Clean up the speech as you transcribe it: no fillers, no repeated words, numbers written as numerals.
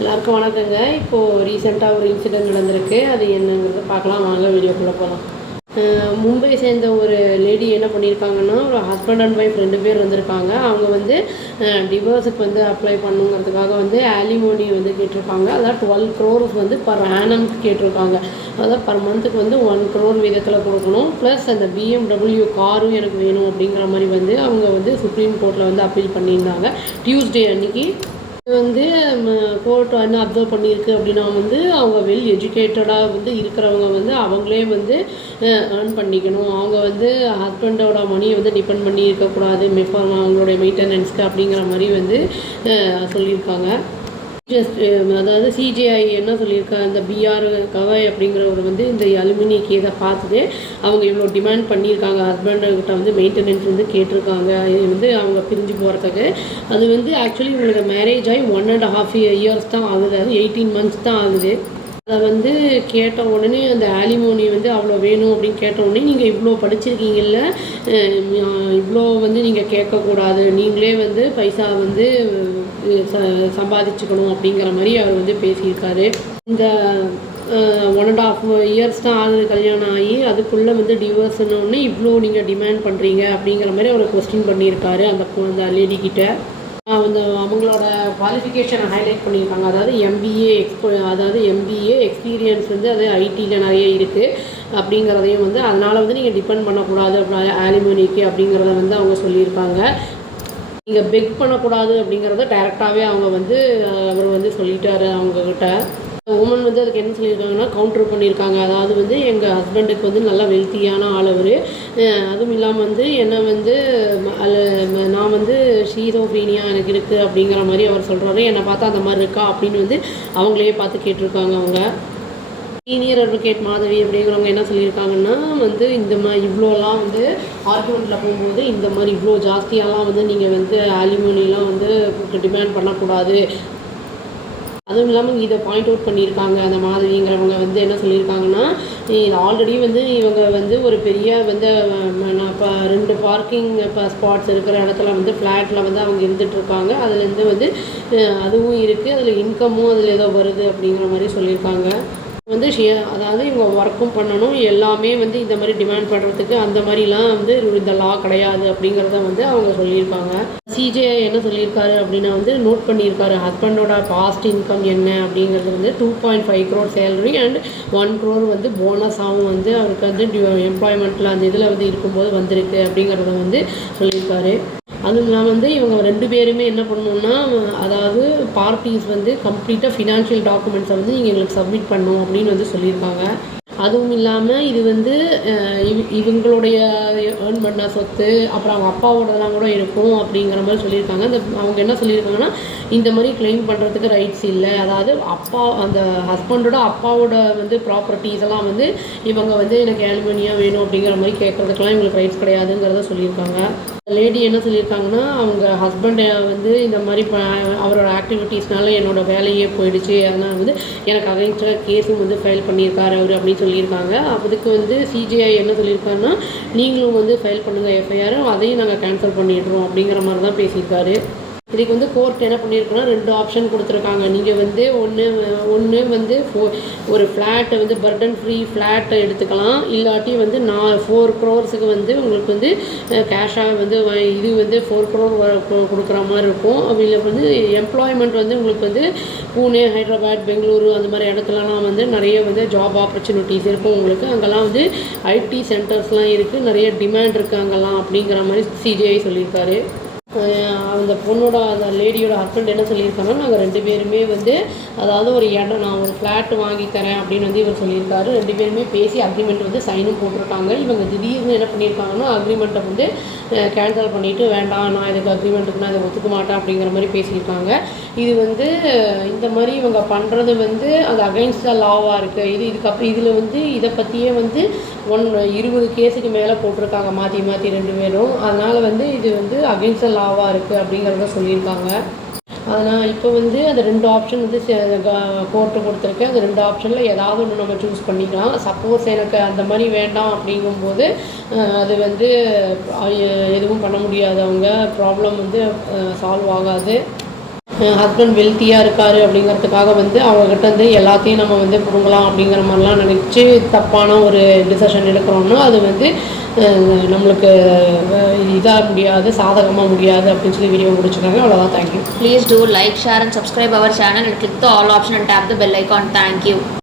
எல்லாருக்கும் வணக்கங்க. இப்போது ரீசெண்டாக ஒரு இன்சிடெண்ட் நடந்திருக்கு. அது என்னங்கிறத பார்க்கலாம் வாங்க, வீடியோக்குள்ளே போகலாம். மும்பை சேர்ந்த ஒரு லேடி என்ன பண்ணியிருக்காங்கன்னா, ஒரு ஹஸ்பண்ட் அண்ட் ஒய்ஃப் 2 பேர் வந்திருக்காங்க. அவங்க வந்து டிவோர்ஸுக்கு வந்து அப்ளை பண்ணுங்கிறதுக்காக வந்து ஆலிமோனி வந்து கேட்டிருக்காங்க. அதாவது 12 crores வந்து பர் ஆனம்க்கு கேட்டிருக்காங்க. அதாவது பர் மந்த்துக்கு வந்து 1 crore வீதத்தில் கொடுக்கணும். ப்ளஸ் அந்த BMW காரும் எனக்கு வேணும் அப்படிங்கிற மாதிரி வந்து அவங்க வந்து சுப்ரீம் கோர்ட்டில் வந்து அப்பீல் பண்ணியிருந்தாங்க. டியூஸ்டே அன்னைக்கு இது வந்து கோர்ட் என்ன அப்சர்வ் பண்ணியிருக்கு அப்படின்னா வந்து அவங்க வெல் எஜுகேட்டடாக வந்து இருக்கிறவங்க வந்து அவங்களே வந்து ஏர்ன் பண்ணிக்கணும். அவங்க வந்து ஹஸ்பண்டோட மணியை வந்து டிபெண்ட் பண்ணி இருக்கக்கூடாது அவங்களுடைய மெயின்டெனன்ஸ்க்கு அப்படிங்கிற மாதிரி வந்து சொல்லியிருக்காங்க. அதாவது சிஜிஐ என்ன சொல்லியிருக்காங்க, இந்த பிஆர் கவாய் அப்படிங்கிறவர் வந்து இந்த அலுமினிய கேஸை பார்த்துட்டு அவங்க இவ்வளோ டிமாண்ட் பண்ணியிருக்காங்க. ஹஸ்பண்டுக்கிட்ட வந்து மெயின்டெனன்ஸ் வந்து கேட்டிருக்காங்க. இது வந்து அவங்க பிரிஞ்சு போகிறதுக்கு. அது வந்து ஆக்சுவலி உங்களுக்கு மேரேஜ் ஆகி 1.5 years தான் ஆகுது. அது 18 months தான் ஆகுது. அதை வந்து கேட்ட உடனே அந்த ஆலிமோனி வந்து அவ்வளோ வேணும் அப்படின்னு கேட்ட உடனே நீங்கள் இவ்வளோ படிச்சிருக்கீங்கல்ல, இவ்வளோ வந்து நீங்கள் கேட்கக்கூடாது, நீங்களே வந்து பைசா வந்து சம்பாதிச்சுக்கணும் அப்படிங்கிற மாதிரி அவர் வந்து பேசியிருக்காரு. இந்த 1.5 years தான் ஆகுது கல்யாணம் ஆகி, அதுக்குள்ளே வந்து டிவோர்ஸ்னு இவ்வளோ நீங்கள் டிமாண்ட் பண்ணுறீங்க அப்படிங்கிற மாதிரி அவர் கொஸ்டின் பண்ணியிருக்காரு அந்த லேடிக்கிட்ட. அவங்களோட குவாலிஃபிகேஷனை ஹைலைட் பண்ணியிருக்காங்க. அதாவது எம்பிஏ எக்ஸ்பீரியன்ஸ் வந்து அது ஐடியில் நிறைய இருக்குது அப்படிங்கிறதையும் வந்து அதனால் வந்து நீங்கள் டிபெண்ட் பண்ணக்கூடாது ஆலிமோனிக்கு அப்படிங்கிறத வந்து அவங்க சொல்லியிருக்காங்க. நீங்கள் பெக் பண்ணக்கூடாது அப்படிங்கிறத டைரெக்டாகவே அவங்க வந்து அவர் வந்து சொல்லிட்டாரு அவங்கக்கிட்ட. உமன் வந்து அதுக்கு என்ன சொல்லியிருக்காங்கன்னா கவுண்டர் பண்ணியிருக்காங்க. அதாவது வந்து எங்கள் ஹஸ்பண்டுக்கு வந்து நல்லா வெல்த்தியான ஆள் அவர். அதுவும் இல்லாமல் வந்து என்னை வந்து நான் வந்து ஷீரோஃபீனியா எனக்கு இருக்குது அப்படிங்கிற மாதிரி அவர் சொல்கிறாரு. என்னை பார்த்தா அந்த மாதிரி இருக்கா அப்படின்னு வந்து அவங்களையே பார்த்து கேட்டிருக்காங்க. அவங்க சீனியர் அட்வொகேட் மாதவி அப்படிங்கிறவங்க என்ன சொல்லியிருக்காங்கன்னா வந்து இந்த மாதிரி இவ்வளோலாம் வந்து ஆர்குமெண்ட்டில் போகும்போது இந்த மாதிரி இவ்வளோ ஜாஸ்தியாலாம் வந்து நீங்கள் வந்து ஆலிமோனிலாம் வந்து டிமாண்ட் பண்ணக்கூடாது. அதுவும் இல்லாமல் இதை பாயிண்ட் அவுட் பண்ணியிருக்காங்க. அந்த மாதிரிங்கிறவங்க வந்து என்ன சொல்லியிருக்காங்கன்னா, ஆல்ரெடி வந்து இவங்க வந்து ஒரு பெரிய வந்து இப்போ 2 பார்க்கிங் ஸ்பாட்ஸ் இருக்கிற இடத்துல வந்து ஃப்ளாட்டில் வந்து அவங்க இருந்துகிட்ருக்காங்க. அதுலேருந்து வந்து அதுவும் இருக்குது, அதில் இன்கமும் அதில் ஏதோ வருது அப்படிங்கிற மாதிரி சொல்லியிருக்காங்க. வந்து அதாவது இவங்க ஒர்க்கும் பண்ணணும், எல்லாமே வந்து இந்த மாதிரி டிமாண்ட் பண்ணுறதுக்கு அந்த மாதிரிலாம் வந்து இந்த லா கிடையாது அப்படிங்கிறத வந்து அவங்க சொல்லியிருக்காங்க. சிஜிஐ என்ன சொல்லியிருக்காரு அப்படின்னா வந்து நோட் பண்ணியிருக்காரு ஹஸ்பண்டோட பாஸ்ட் இன்கம் என்ன அப்படிங்கிறது வந்து 2.5 crore சேலரி அண்ட் 1 crore வந்து போனஸாகவும் வந்து அவருக்கு வந்து எம்ப்ளாய்மெண்ட்டில் அந்த இதில் வந்து இருக்கும்போது வந்திருக்கு அப்படிங்கிறத வந்து சொல்லியிருக்காரு. அதுவும் இல்லாமல் வந்து இவங்க 2 பேருமே என்ன பண்ணணுன்னா, அதாவது பார்ட்டிஸ் வந்து கம்ப்ளீட்டாக ஃபினான்ஷியல் டாக்குமெண்ட்ஸை வந்து நீங்கள் எங்களுக்கு சப்மிட் பண்ணணும் அப்படின்னு வந்து சொல்லியிருக்காங்க. அதுவும் இல்லாமல் இது வந்து இவங்களுடைய ஏர்ன் பண்ண சொத்து, அப்புறம் அவங்க அப்பாவோடலாம் கூட இருக்கும் அப்படிங்கிற மாதிரி சொல்லியிருக்காங்க. அவங்க என்ன சொல்லியிருக்காங்கன்னா, இந்த மாதிரி கிளைம் பண்ணுறதுக்கு ரைட்ஸ் இல்லை. அதாவது அந்த ஹஸ்பண்டோட அப்பாவோட வந்து ப்ராப்பர்ட்டிஸ் எல்லாம் வந்து இவங்க வந்து எனக்கு ஆலிமோனியா வேணும் அப்படிங்கிற மாதிரி கேட்குறதுக்கெல்லாம் இவங்களுக்கு ரைட்ஸ் கிடையாதுங்கிறத சொல்லியிருக்காங்க. லேடி என்ன சொல்லியிருக்காங்கன்னா, அவங்க ஹஸ்பண்டை வந்து இந்த மாதிரி அவரோட ஆக்டிவிட்டீஸ்னால என்னோடய வேலையே போயிடுச்சு, அதனால் வந்து எனக்கு அகைன்ஸ்டாக கேஸும் வந்து ஃபைல் பண்ணியிருக்காரு அவர் அப்படின்னு சொல்லியிருக்காங்க. அதுக்கு வந்து சிஜிஐ என்ன சொல்லியிருக்காருன்னா, நீங்களும் வந்து ஃபைல் பண்ணுங்கள் எஃப்ஐஆர், அதையும் நாங்கள் கேன்சல் பண்ணிடுறோம் அப்படிங்கிற மாதிரி தான் பேசியிருக்காரு. இதுக்கு வந்து கோர்ட் என்ன பண்ணியிருக்கோன்னா 2 ஆப்ஷன் கொடுத்துருக்காங்க. நீங்கள் வந்து ஒன்று வந்து ஒரு ஃப்ளாட்டை வந்து பர்டன் ஃப்ரீ ஃப்ளாட்டை எடுத்துக்கலாம், இல்லாட்டி வந்து 4 crores வந்து உங்களுக்கு வந்து கேஷாக வந்து இது வந்து 4 crore கொடுக்குற மாதிரி இருக்கும். இல்லை வந்து எம்ப்ளாய்மெண்ட் வந்து உங்களுக்கு வந்து பூனே, ஹைதராபாத், பெங்களூரு அந்த மாதிரி இடத்துலலாம் வந்து நிறைய வந்து ஜாப் ஆப்பர்ச்சுனிட்டிஸ் இருக்கும் உங்களுக்கு. அங்கெல்லாம் வந்து ஐடி சென்டர்ஸ்லாம் இருக்குது, நிறைய டிமாண்ட் இருக்குது அங்கெல்லாம் அப்படிங்கிற மாதிரி சிஜிஐ சொல்லியிருக்காரு. அந்த பொண்ணோட அந்த லேடியோட ஹஸ்பண்ட் என்ன சொல்லியிருக்காங்கன்னா, நாங்கள் 2 பேருமே வந்து அதாவது ஒரு இடம் நான் ஒரு ஃப்ளாட் வாங்கி தரேன் அப்படின்னு வந்து இவர் சொல்லியிருக்காரு. 2 பேருமே பேசி அக்ரிமெண்ட் வந்து சைனும் போட்டிருக்காங்க. இவங்க திடீர்னு என்ன பண்ணியிருக்காங்கன்னா அக்ரிமெண்ட்டை வந்து கேன்சல் பண்ணிவிட்டு வேண்டாம், நான் இதுக்கு அக்ரிமெண்ட்டுக்கு நான் இதை ஒத்துக்க மாட்டேன் அப்படிங்கிற மாதிரி பேசியிருக்காங்க. இது வந்து இந்த மாதிரி இவங்க பண்ணுறது வந்து அது அகைன்ஸ்ட் த லாவாக இருக்குது. இதுக்கப்புறம் இதில் வந்து இதை பற்றியே வந்து 20 கேஸுக்கு மேலே போட்டிருக்காங்க மாற்றி 2 பேரும். அதனால் வந்து இது வந்து அகைன்ஸ்ட் த லாவாக இருக்குது அப்படிங்கிறத சொல்லியிருக்காங்க. அதனால் இப்போ வந்து அந்த 2 ஆப்ஷன் வந்து கோர்ட்டு கொடுத்துருக்கு. அந்த 2 ஆப்ஷனில் ஏதாவது ஒன்று நம்ம சூஸ் பண்ணிக்கலாம். சப்போஸ் எனக்கு அந்த மாதிரி வேண்டாம் அப்படிங்கும்போது அது வந்து எதுவும் பண்ண முடியாது, அவங்க ப்ராப்ளம் வந்து சால்வ் ஆகாது. ஹஸ்பண்ட் வெல்த்தியாக இருக்கார் அப்படிங்கிறதுக்காக வந்து அவங்கக்கிட்ட வந்து எல்லாத்தையும் நம்ம வந்து பிடுங்கலாம் அப்படிங்கிற மாதிரிலாம் நினச்சி தப்பான ஒரு டிசிஷன் எடுக்கிறோம்னா அது வந்து நம்மளுக்கு இதாக முடியாது, சாதகமாக முடியாது அப்படின்னு சொல்லி வீடியோ முடிச்சுக்காங்க. அவ்வளோதான். Thank you. Please do like, share and subscribe our channel and click the all option and tap the bell icon. Thank you.